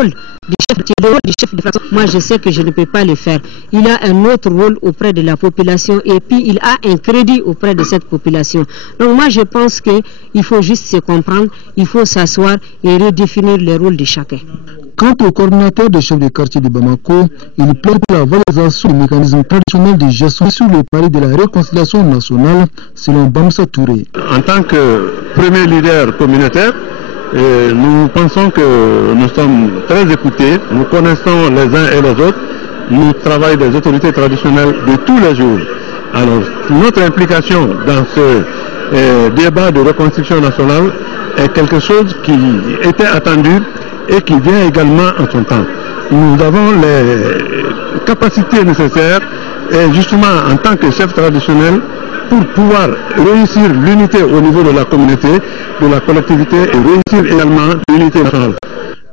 rôle du chef de faction, moi je sais que je ne peux pas le faire. Il a un autre rôle auprès de la population et puis il a un crédit auprès de cette population. Donc moi je pense qu'il faut juste se comprendre, il faut s'asseoir et redéfinir le rôle de chacun. Quant au coordinateur des chefs de quartier de Bamako, il plaide pour la valorisation du mécanisme traditionnel de gestion sur le pari de la réconciliation nationale, selon Bamsa Touré. En tant que premier leader communautaire, nous pensons que nous sommes très écoutés, nous connaissons les uns et les autres, nous travaillons des autorités traditionnelles de tous les jours. Alors, notre implication dans ce débat de reconstruction nationale est quelque chose qui était attendu et qui vient également en son temps. Nous avons les capacités nécessaires, et justement en tant que chef traditionnel, pour pouvoir réussir l'unité au niveau de la communauté, de la collectivité et réussir également l'unité nationale.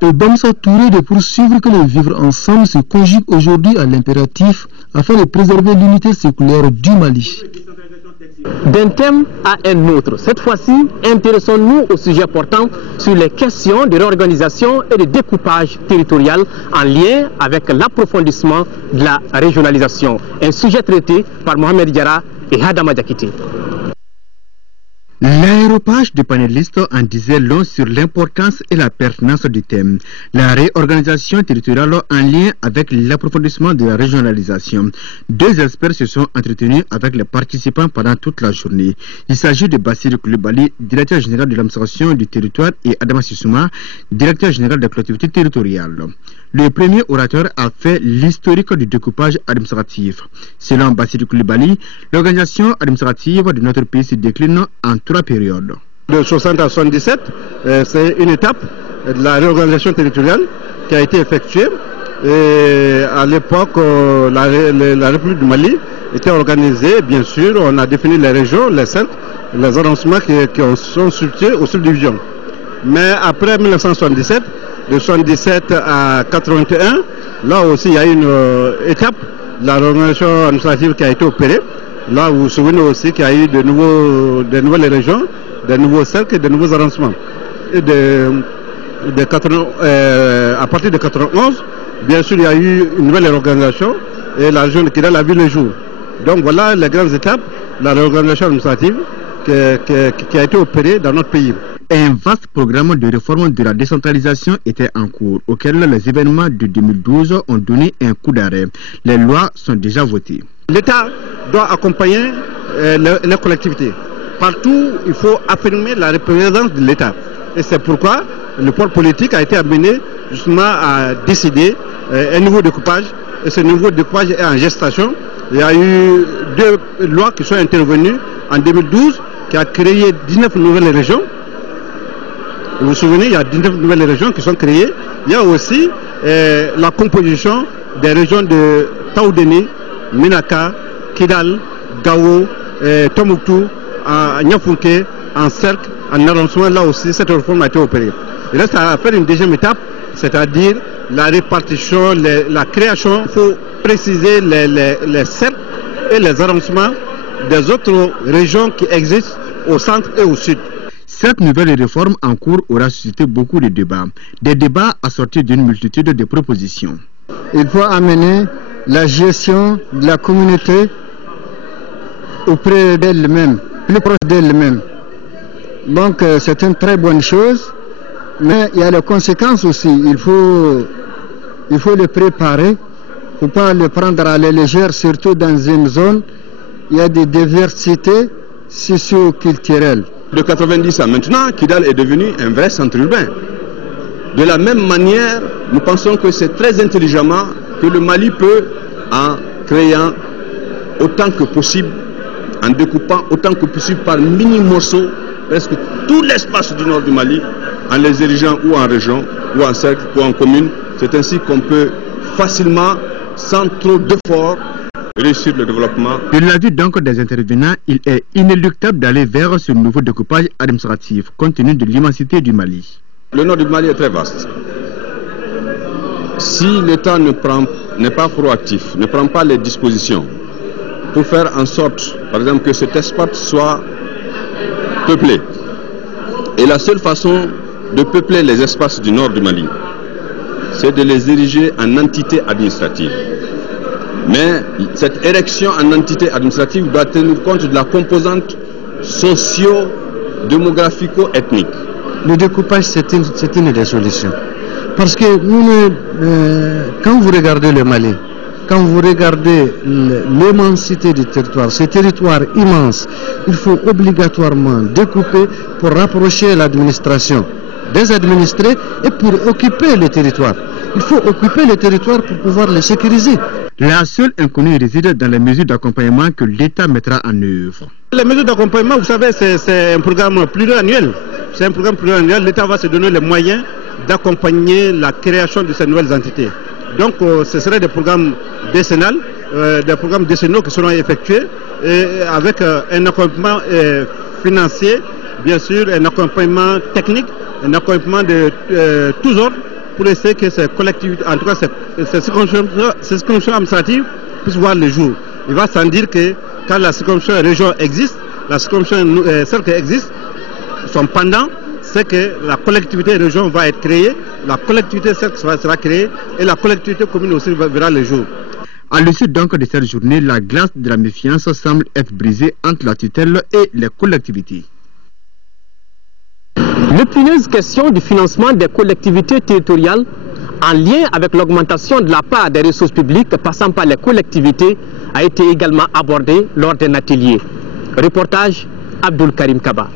Et Bamsa Touré de poursuivre que le vivre ensemble se conjugue aujourd'hui à l'impératif afin de préserver l'unité séculaire du Mali. D'un thème à un autre, cette fois-ci, intéressons-nous au sujet portant sur les questions de réorganisation et de découpage territorial en lien avec l'approfondissement de la régionalisation. Un sujet traité par Mohamed Diarra et Hadama Diakité. L'aéropage des panélistes en disait long sur l'importance et la pertinence du thème. La réorganisation territoriale en lien avec l'approfondissement de la régionalisation. Deux experts se sont entretenus avec les participants pendant toute la journée. Il s'agit de Bassirou Koulibaly, directeur général de l'administration du territoire, et Adama Sissouma, directeur général de la collectivité territoriale. Le premier orateur a fait l'historique du découpage administratif. Selon Bassirou Koulibaly, l'organisation administrative de notre pays se décline en 3 périodes. De 60 à 77, c'est une étape de la réorganisation territoriale qui a été effectuée. Et à l'époque, la République du Mali était organisée, bien sûr, on a défini les régions, les centres, les arrondissements qui sont situés aux subdivisions. Mais après 1977, de 77 à 81, là aussi il y a une étape de la réorganisation administrative qui a été opérée. Là, vous vous souvenez aussi qu'il y a eu de nouvelles régions, de nouveaux cercles et de nouveaux arrondissements. Et à partir de 91, bien sûr, il y a eu une nouvelle réorganisation et la région de Kidal a vu le jour. Donc voilà les grandes étapes de la réorganisation administrative qui a été opérée dans notre pays. Un vaste programme de réforme de la décentralisation était en cours, auquel les événements de 2012 ont donné un coup d'arrêt. Les lois sont déjà votées. L'État doit accompagner les collectivités. Partout, il faut affirmer la représentance de l'État. Et c'est pourquoi le pôle politique a été amené justement à décider un nouveau découpage. Et ce nouveau découpage est en gestation. Il y a eu 2 lois qui sont intervenues en 2012 qui a créé 19 nouvelles régions. Vous vous souvenez, il y a 19 nouvelles régions qui sont créées. Il y a aussi la composition des régions de Taoudéni, Minaka, Kidal, Gao, Tombouctou, Niafunke, en cercle, en arrondissement. Là aussi, cette réforme a été opérée. Il reste à faire une deuxième étape, c'est-à-dire la répartition, la création. Il faut préciser les cercles et les arrondissements des autres régions qui existent au centre et au sud. Cette nouvelle réforme en cours aura suscité beaucoup de débats. Des débats assortis d'une multitude de propositions. Il faut amener la gestion de la communauté auprès d'elle-même, plus proche d'elle-même. Donc c'est une très bonne chose, mais il y a les conséquences aussi. Il faut le préparer, il ne faut pas le prendre à la légère, surtout dans une zone où il y a des diversités socio-culturelles. De 90 à maintenant, Kidal est devenu un vrai centre urbain. De la même manière, nous pensons que c'est très intelligemment que le Mali peut, en créant autant que possible, en découpant autant que possible par mini-morceaux, presque tout l'espace du nord du Mali, en les érigeant ou en région, ou en cercle, ou en commune. C'est ainsi qu'on peut facilement, sans trop d'efforts, réussir le développement. De l'avis donc des intervenants, il est inéluctable d'aller vers ce nouveau découpage administratif, compte tenu de l'immensité du Mali. Le nord du Mali est très vaste. Si l'État n'est pas proactif, ne prend pas les dispositions pour faire en sorte, par exemple, que cet espace soit peuplé, et la seule façon de peupler les espaces du nord du Mali, c'est de les ériger en entité administrative. Mais cette érection en entité administrative doit tenir compte de la composante socio-démographico-ethnique. Le découpage, c'est une des solutions. Parce que quand vous regardez le Mali, quand vous regardez l'immensité du territoire, ce territoire immense, il faut obligatoirement découper pour rapprocher l'administration des administrés et pour occuper le territoire. Il faut occuper le territoire pour pouvoir le sécuriser. La seule inconnue réside dans les mesures d'accompagnement que l'État mettra en œuvre. Les mesures d'accompagnement, vous savez, c'est un programme pluriannuel. C'est un programme pluriannuel. L'État va se donner les moyens d'accompagner la création de ces nouvelles entités. Donc, ce seraient des programmes décennaux qui seront effectués avec un accompagnement financier, bien sûr, un accompagnement technique, un accompagnement de tous ordres pour essayer que ces collectivités, en tout cas ces circonscriptions administratives puissent voir le jour. Il va sans dire que quand la circonscription région existe, la circonscription cercle existe, son pendant, c'est que la collectivité région va être créée, la collectivité cercle sera créée et la collectivité commune aussi verra le jour. À l'issue donc de cette journée, la glace de la méfiance semble être brisée entre la tutelle et les collectivités. L'épineuse question du financement des collectivités territoriales en lien avec l'augmentation de la part des ressources publiques passant par les collectivités a été également abordée lors d'un atelier. Reportage Abdul Karim Kaba.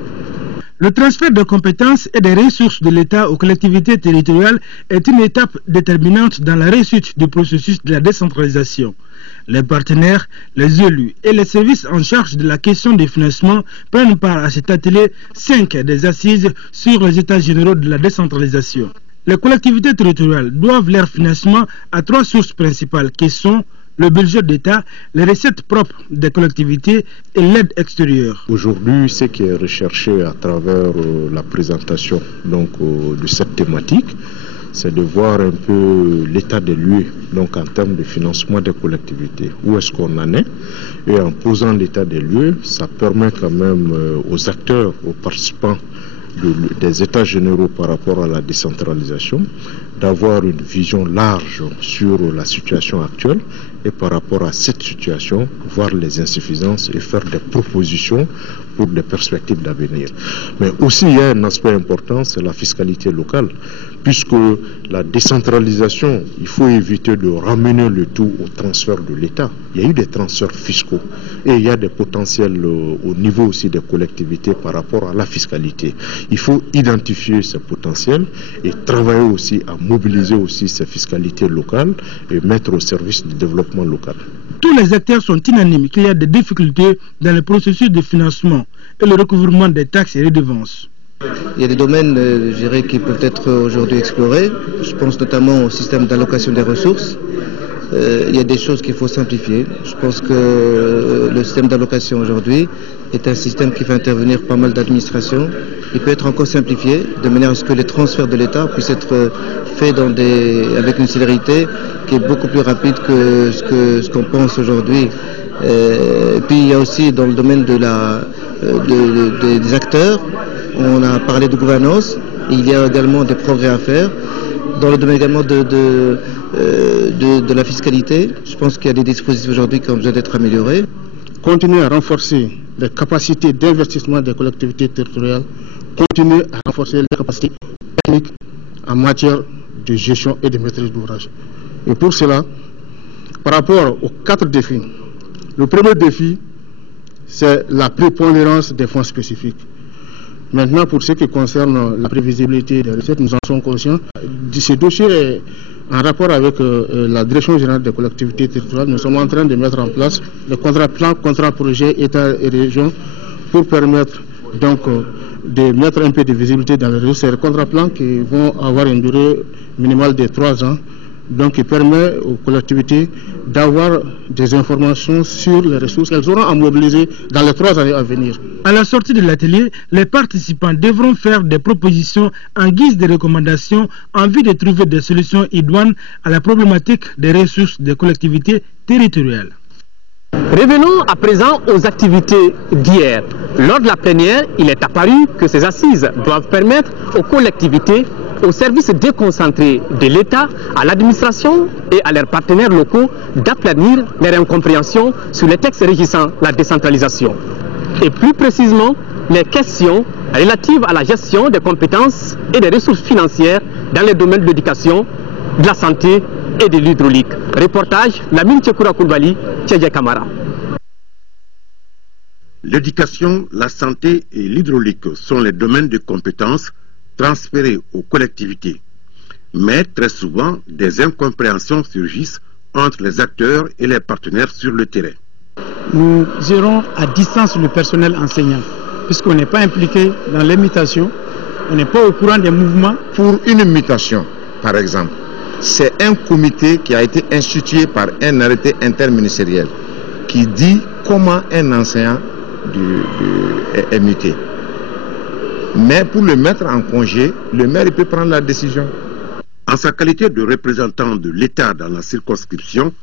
Le transfert de compétences et des ressources de l'État aux collectivités territoriales est une étape déterminante dans la réussite du processus de la décentralisation. Les partenaires, les élus et les services en charge de la question des financements prennent part à cet atelier 5 des assises sur les états généraux de la décentralisation. Les collectivités territoriales doivent leur financement à 3 sources principales qui sont le budget d'État, les recettes propres des collectivités et l'aide extérieure. Aujourd'hui, ce qui est recherché à travers la présentation de cette thématique, c'est de voir un peu l'état des lieux en termes de financement des collectivités. Où est-ce qu'on en est? Et en posant l'état des lieux, ça permet quand même aux acteurs, aux participants des états généraux par rapport à la décentralisation, d'avoir une vision large sur la situation actuelle et par rapport à cette situation, voir les insuffisances et faire des propositions pour des perspectives d'avenir. Mais aussi, il y a un aspect important, c'est la fiscalité locale, puisque la décentralisation, il faut éviter de ramener le tout au transfert de l'État. Il y a eu des transferts fiscaux et il y a des potentiels au niveau aussi des collectivités par rapport à la fiscalité. Il faut identifier ces potentiels et travailler aussi à mobiliser aussi ces fiscalités locales et mettre au service du développement local. Tous les acteurs sont unanimes qu'il y a des difficultés dans le processus de financement et le recouvrement des taxes et redevances. Il y a des domaines, je dirais, qui peuvent être aujourd'hui explorés. Je pense notamment au système d'allocation des ressources. Il y a des choses qu'il faut simplifier. Je pense que le système d'allocation aujourd'hui est un système qui fait intervenir pas mal d'administrations. Il peut être encore simplifié de manière à ce que les transferts de l'État puissent être faits avec une célérité qui est beaucoup plus rapide que ce qu'on pense aujourd'hui. Et puis il y a aussi dans le domaine des acteurs, on a parlé de gouvernance, il y a également des progrès à faire. Dans le domaine également de la fiscalité, je pense qu'il y a des dispositifs aujourd'hui qui ont besoin d'être améliorés. Continuer à renforcer les capacités d'investissement des collectivités territoriales, continuer à renforcer les capacités techniques en matière de gestion et de maîtrise d'ouvrage. Et pour cela, par rapport aux 4 défis, le premier défi, c'est la prépondérance des fonds spécifiques. Maintenant, pour ce qui concerne la prévisibilité des recettes, nous en sommes conscients. Ce dossier est en rapport avec la Direction générale des collectivités territoriales. Nous sommes en train de mettre en place le contrat plan, contrat projet État et région pour permettre donc de mettre un peu de visibilité dans les ressources. C'est le contrat plan qui vont avoir une durée minimale de 3 ans. Donc, il permet aux collectivités d'avoir des informations sur les ressources qu'elles auront à mobiliser dans les 3 années à venir. À la sortie de l'atelier, les participants devront faire des propositions en guise de recommandations en vue de trouver des solutions idoines à la problématique des ressources des collectivités territoriales. Revenons à présent aux activités d'hier. Lors de la plénière, il est apparu que ces assises doivent permettre aux collectivités aux services déconcentrés de l'État, à l'administration et à leurs partenaires locaux d'aplanir leur incompréhension sur les textes régissant la décentralisation. Et plus précisément, les questions relatives à la gestion des compétences et des ressources financières dans les domaines de l'éducation, de la santé et de l'hydraulique. Reportage, Lamine Tchekoura Koulibaly, Tchadja Kamara. L'éducation, la santé et l'hydraulique sont les domaines de compétences transférés aux collectivités. Mais très souvent, des incompréhensions surgissent entre les acteurs et les partenaires sur le terrain. Nous gérons à distance le personnel enseignant, puisqu'on n'est pas impliqué dans les mutations, on n'est pas au courant des mouvements. Pour une mutation, par exemple, c'est un comité qui a été institué par un arrêté interministériel qui dit comment un enseignant est muté. Mais pour le mettre en congé, le maire peut prendre la décision. En sa qualité de représentant de l'État dans la circonscription,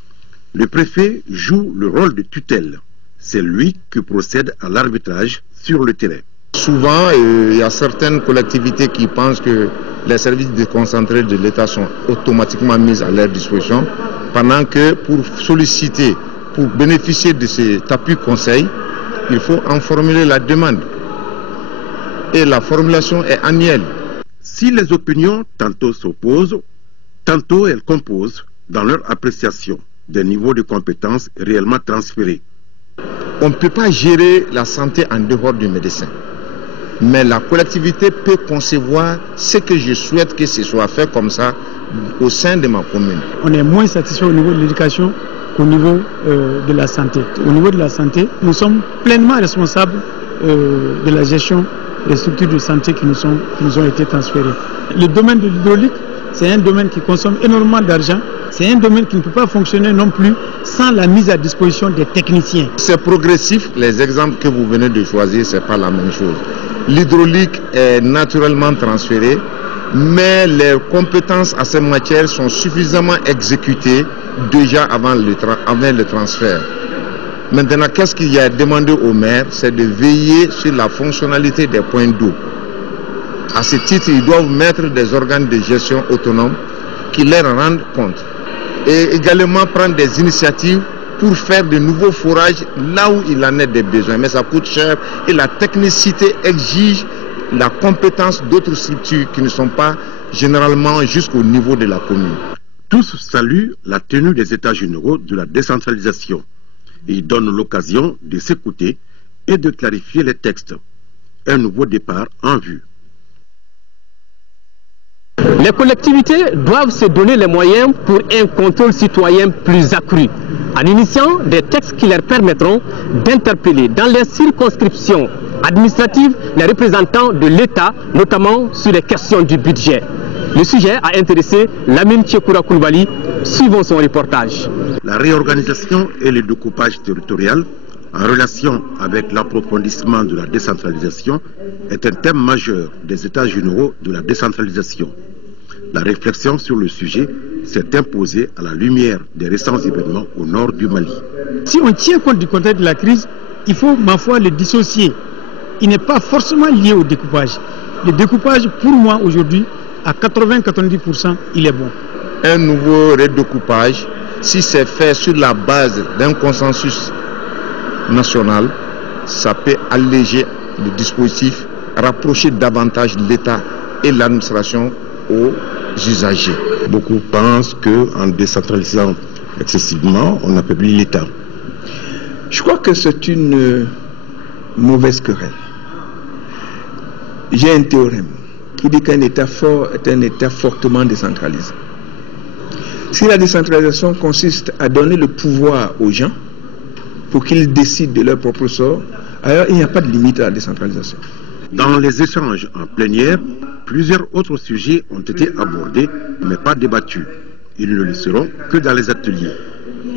le préfet joue le rôle de tutelle. C'est lui qui procède à l'arbitrage sur le terrain. Souvent, il y a certaines collectivités qui pensent que les services déconcentrés de l'État sont automatiquement mis à leur disposition, pendant que pour solliciter, pour bénéficier de cet appui conseil, il faut en formuler la demande. Et la formulation est annuelle. Si les opinions tantôt s'opposent, tantôt elles composent dans leur appréciation des niveaux de compétences réellement transférés. On ne peut pas gérer la santé en dehors du médecin. Mais la collectivité peut concevoir ce que je souhaite que ce soit fait comme ça au sein de ma commune. On est moins satisfait au niveau de l'éducation qu'au niveau de la santé. Au niveau de la santé, nous sommes pleinement responsables de la gestion des structures de santé qui nous ont été transférées. Le domaine de l'hydraulique, c'est un domaine qui consomme énormément d'argent. C'est un domaine qui ne peut pas fonctionner non plus sans la mise à disposition des techniciens. C'est progressif. Les exemples que vous venez de choisir, ce n'est pas la même chose. L'hydraulique est naturellement transférée, mais les compétences à cette matière sont suffisamment exécutées déjà avant le transfert. Maintenant, qu'est-ce qu'il y a demandé au maire? C'est de veiller sur la fonctionnalité des points d'eau. À ce titre, ils doivent mettre des organes de gestion autonomes qui leur rendent compte. Et également prendre des initiatives pour faire de nouveaux forages là où il en est des besoins. Mais ça coûte cher et la technicité exige la compétence d'autres structures qui ne sont pas généralement jusqu'au niveau de la commune. Tous saluent la tenue des états généraux de la décentralisation. Ils donnent l'occasion de s'écouter et de clarifier les textes. Un nouveau départ en vue. Les collectivités doivent se donner les moyens pour un contrôle citoyen plus accru, en initiant des textes qui leur permettront d'interpeller dans les circonscriptions administratives les représentants de l'État, notamment sur les questions du budget. Le sujet a intéressé Lamine Tchekoura Koulibaly. Suivons son reportage. La réorganisation et le découpage territorial en relation avec l'approfondissement de la décentralisation est un thème majeur des états généraux de la décentralisation. La réflexion sur le sujet s'est imposée à la lumière des récents événements au nord du Mali. Si on tient compte du contexte de la crise, il faut, ma foi, le dissocier. Il n'est pas forcément lié au découpage. Le découpage, pour moi, aujourd'hui, à 80-90%, il est bon. Un nouveau redécoupage, si c'est fait sur la base d'un consensus national, ça peut alléger le dispositif, rapprocher davantage l'État et l'administration aux usagers. Beaucoup pensent qu'en décentralisant excessivement, on affaiblit l'État. Je crois que c'est une mauvaise querelle. J'ai un théorème qui dit qu'un État fort est un État fortement décentralisé. Si la décentralisation consiste à donner le pouvoir aux gens pour qu'ils décident de leur propre sort, alors il n'y a pas de limite à la décentralisation. Dans les échanges en plénière, plusieurs autres sujets ont été abordés, mais pas débattus. Ils ne le seront que dans les ateliers.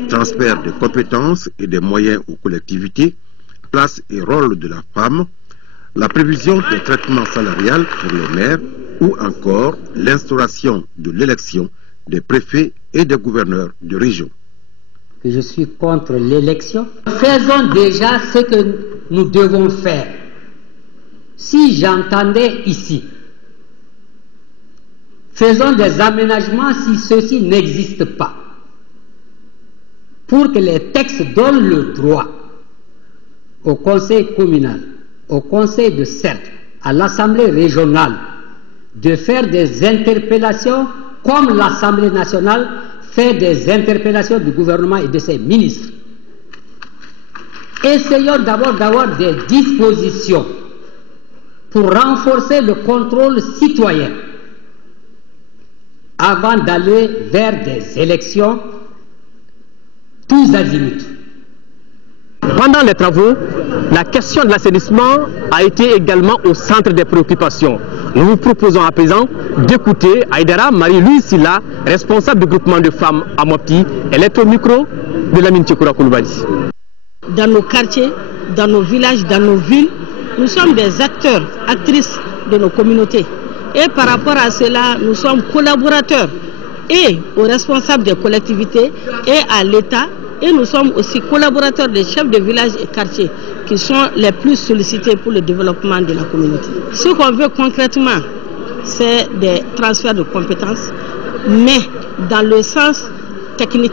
Transfert de compétences et des moyens aux collectivités, place et rôle de la femme, la prévision d'un traitement salarial pour les maires ou encore l'instauration de l'élection des préfets et des gouverneurs de région. Je suis contre l'élection. Faisons déjà ce que nous devons faire. Si j'entendais ici faisons des aménagements si ceux-ci n'existent pas, pour que les textes donnent le droit au conseil communal, au conseil de cercle, à l'Assemblée régionale, de faire des interpellations comme l'Assemblée nationale fait des interpellations du gouvernement et de ses ministres. Essayons d'abord d'avoir des dispositions pour renforcer le contrôle citoyen avant d'aller vers des élections tous azimuts. Pendant les travaux, la question de l'assainissement a été également au centre des préoccupations. Nous vous proposons à présent d'écouter Aïdara Marie-Louise Silla, responsable du groupement de femmes à Mopti. Elle est au micro de Lamine Tchekoura Koulibaly. Dans nos quartiers, dans nos villages, dans nos villes, nous sommes des acteurs, actrices de nos communautés. Et par rapport à cela, nous sommes collaborateurs et aux responsables des collectivités et à l'État. Et nous sommes aussi collaborateurs des chefs de village et quartiers qui sont les plus sollicités pour le développement de la communauté. Ce qu'on veut concrètement, c'est des transferts de compétences, mais dans le sens technique,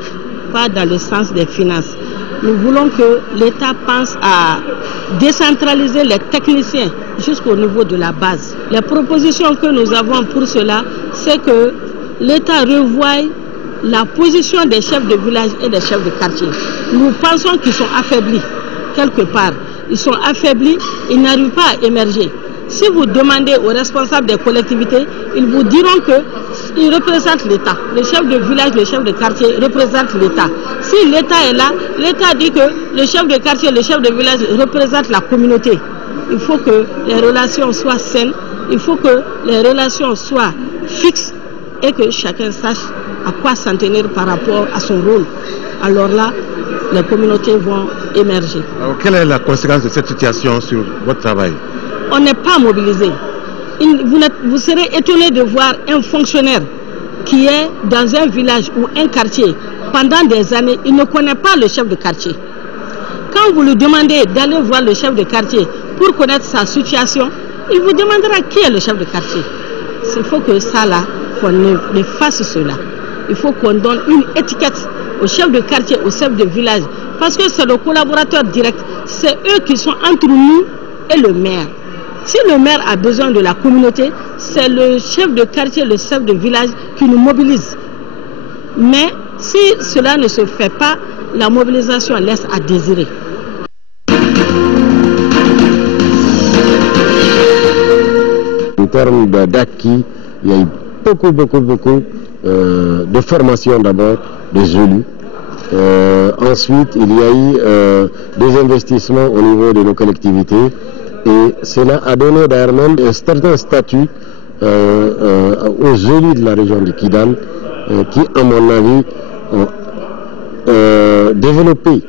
pas dans le sens des finances. Nous voulons que l'État pense à décentraliser les techniciens jusqu'au niveau de la base. Les propositions que nous avons pour cela, c'est que l'État revoie la position des chefs de village et des chefs de quartier. Nous pensons qu'ils sont affaiblis quelque part. Ils sont affaiblis, ils n'arrivent pas à émerger. Si vous demandez aux responsables des collectivités, ils vous diront qu'ils représentent l'État. Les chefs de village, les chefs de quartier représentent l'État. Si l'État est là, l'État dit que le chef de quartier, le chef de village représentent la communauté. Il faut que les relations soient saines, il faut que les relations soient fixes et que chacun sache à quoi s'en tenir par rapport à son rôle. Alors là, les communautés vont émerger. Alors, quelle est la conséquence de cette situation sur votre travail? On n'est pas mobilisé. Vous serez étonné de voir un fonctionnaire qui est dans un village ou un quartier pendant des années, il ne connaît pas le chef de quartier. Quand vous lui demandez d'aller voir le chef de quartier pour connaître sa situation, il vous demandera qui est le chef de quartier. Il faut que ça là, qu'on ne fasse cela. Il faut qu'on donne une étiquette au chef de quartier, au chef de village, parce que c'est le collaborateur direct, c'est eux qui sont entre nous et le maire. Si le maire a besoin de la communauté, c'est le chef de quartier, le chef de village qui nous mobilise. Mais si cela ne se fait pas, la mobilisation laisse à désirer. En termes d'acquis, il y a eu beaucoup de formation d'abord des élus. Ensuite, il y a eu des investissements au niveau de nos collectivités et cela a donné d'ailleurs même un certain statut aux élus de la région de Kidal qui, à mon avis, ont développé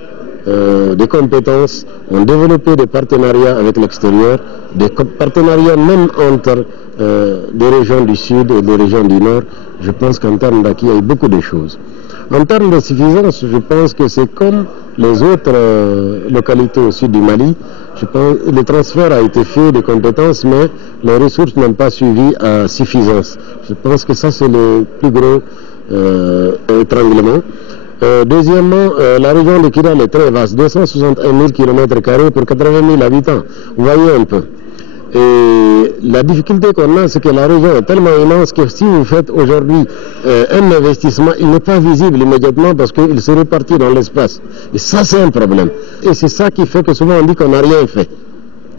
des compétences, ont développé des partenariats avec l'extérieur, des partenariats même entre des régions du sud et des régions du nord. Je pense qu'en termes d'acquis, il y a eu beaucoup de choses. En termes de suffisance, je pense que c'est comme les autres localités au sud du Mali. Je pense que le transfert a été fait de compétences, mais les ressources n'ont pas suivi à suffisance. Je pense que ça, c'est le plus gros étranglement. Deuxièmement, la région de Kidal est très vaste, 261 000 km² pour 80 000 habitants. Vous voyez un peu. Et la difficulté qu'on a, c'est que la région est tellement immense que si vous faites aujourd'hui un investissement, il n'est pas visible immédiatement parce qu'il se répartit dans l'espace. Et ça, c'est un problème. Et c'est ça qui fait que souvent on dit qu'on n'a rien fait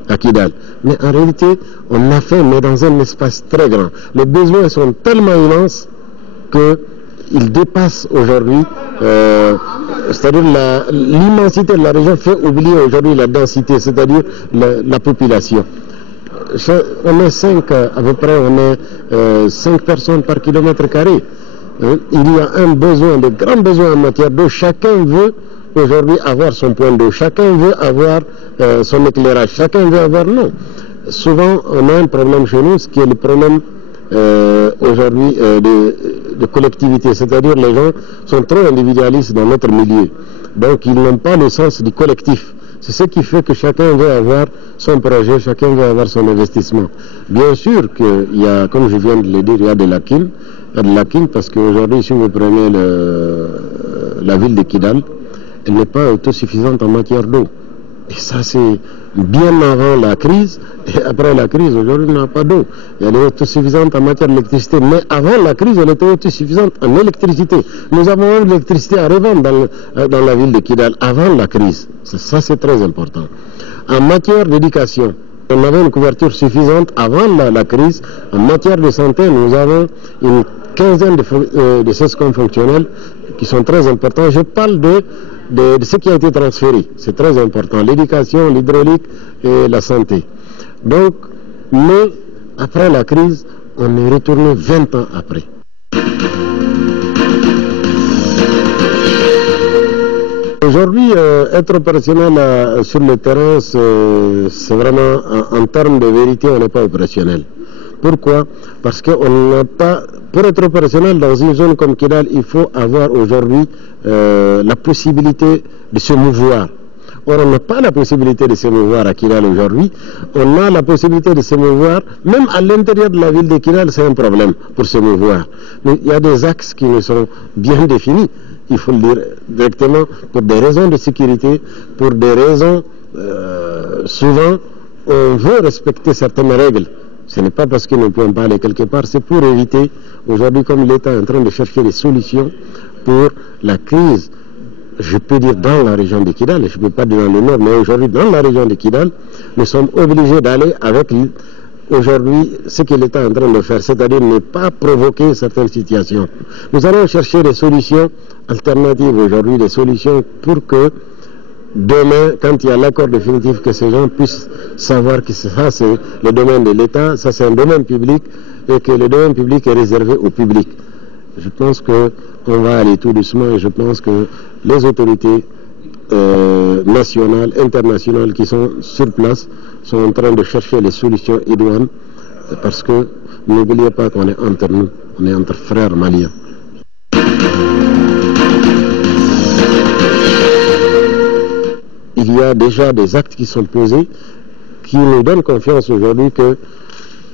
à Kidal. Mais en réalité, on a fait, mais dans un espace très grand. Les besoins sont tellement immenses qu'ils dépassent aujourd'hui, c'est-à-dire l'immensité de la région fait oublier aujourd'hui la densité, c'est-à-dire la population. On est 5 à peu près, on est 5 personnes par km². Il y a un besoin, de grands besoins en matière d'eau. Chacun veut aujourd'hui avoir son point d'eau, chacun veut avoir son éclairage, chacun veut avoir non. Souvent, on a un problème chez nous, ce qui est le problème aujourd'hui de collectivité, c'est-à-dire les gens sont trop individualistes dans notre milieu. Donc ils n'ont pas le sens du collectif. C'est ce qui fait que chacun veut avoir son projet, chacun veut avoir son investissement. Bien sûr qu'il y a, comme je viens de le dire, il y a des lacunes. Il y a des lacunes parce qu'aujourd'hui, si vous prenez la ville de Kidal, elle n'est pas autosuffisante en matière d'eau. Et ça, c'est bien avant la crise. Et après la crise, aujourd'hui, on n'a pas d'eau. Elle est autosuffisante en matière d'électricité. Mais avant la crise, elle était autosuffisante en électricité. Nous avons eu l'électricité à revendre dans la ville de Kidal avant la crise. Ça, c'est très important. En matière d'éducation, on avait une couverture suffisante avant la crise. En matière de santé, nous avons une quinzaine de CESCOM fonctionnels qui sont très importants. Je parle de ce qui a été transféré. C'est très important. L'éducation, l'hydraulique et la santé. Donc, mais après la crise, on est retourné 20 ans après. Aujourd'hui, être opérationnel sur le terrain, c'est vraiment, en termes de vérité, on n'est pas opérationnel. Pourquoi? Parce qu'on n'a pas, pour être opérationnel dans une zone comme Kidal, il faut avoir aujourd'hui la possibilité de se mouvoir. Or, on n'a pas la possibilité de se mouvoir à Kidal aujourd'hui. On a la possibilité de se mouvoir, même à l'intérieur de la ville de Kidal, c'est un problème pour se mouvoir. Mais il y a des axes qui nous sont bien définis, il faut le dire directement, pour des raisons de sécurité, pour des raisons, souvent, on veut respecter certaines règles. Ce n'est pas parce que nous ne pouvons pas aller quelque part, c'est pour éviter, aujourd'hui comme l'État est en train de chercher des solutions pour la crise, je peux dire dans la région de Kidal, je ne peux pas dire dans le nord, mais aujourd'hui dans la région de Kidal, nous sommes obligés d'aller avec aujourd'hui ce que l'État est en train de faire, c'est-à-dire ne pas provoquer certaines situations. Nous allons chercher des solutions alternatives aujourd'hui, des solutions pour que demain, quand il y a l'accord définitif, que ces gens puissent savoir que ça c'est le domaine de l'État, ça c'est un domaine public et que le domaine public est réservé au public. Je pense qu'on va aller tout doucement et je pense que les autorités nationales, internationales qui sont sur place sont en train de chercher les solutions idoines parce que n'oubliez pas qu'on est entre nous, on est entre frères maliens. Il y a déjà des actes qui sont posés qui nous donnent confiance aujourd'hui que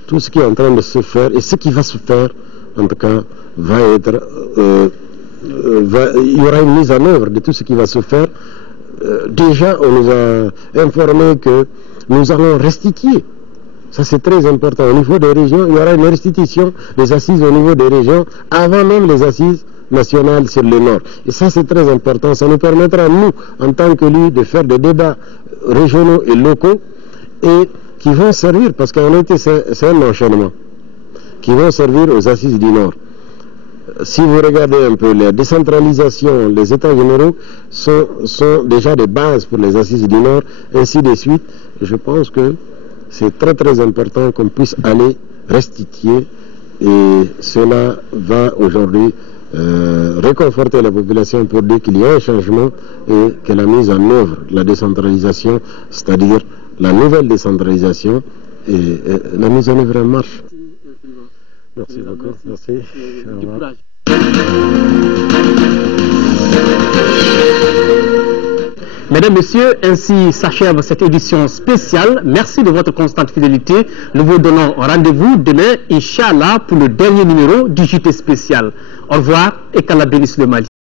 tout ce qui est en train de se faire et ce qui va se faire, en tout cas, va être... il y aura une mise en œuvre de tout ce qui va se faire. Déjà, on nous a informé que nous allons restituer. Ça, c'est très important. Au niveau des régions, il y aura une restitution des assises au niveau des régions avant même les assises nationales sur le nord. Et ça, c'est très important. Ça nous permettra, nous, en tant que lui, de faire des débats régionaux et locaux et qui vont servir, parce qu'en réalité, c'est un enchaînement, qui vont servir aux assises du nord. Si vous regardez un peu la décentralisation, les états généraux sont déjà des bases pour les assises du nord, ainsi de suite. Je pense que c'est très très important qu'on puisse aller restituer et cela va aujourd'hui réconforter la population pour dire qu'il y a un changement et que la mise en œuvre, la décentralisation, c'est-à-dire la nouvelle décentralisation et la mise en œuvre en marche. Merci beaucoup. Merci. Mesdames, Messieurs, ainsi s'achève cette édition spéciale. Merci de votre constante fidélité. Nous vous donnons rendez-vous demain, Inch'Allah, pour le dernier numéro du JT spécial. Au revoir et qu'Allah bénisse le Mali.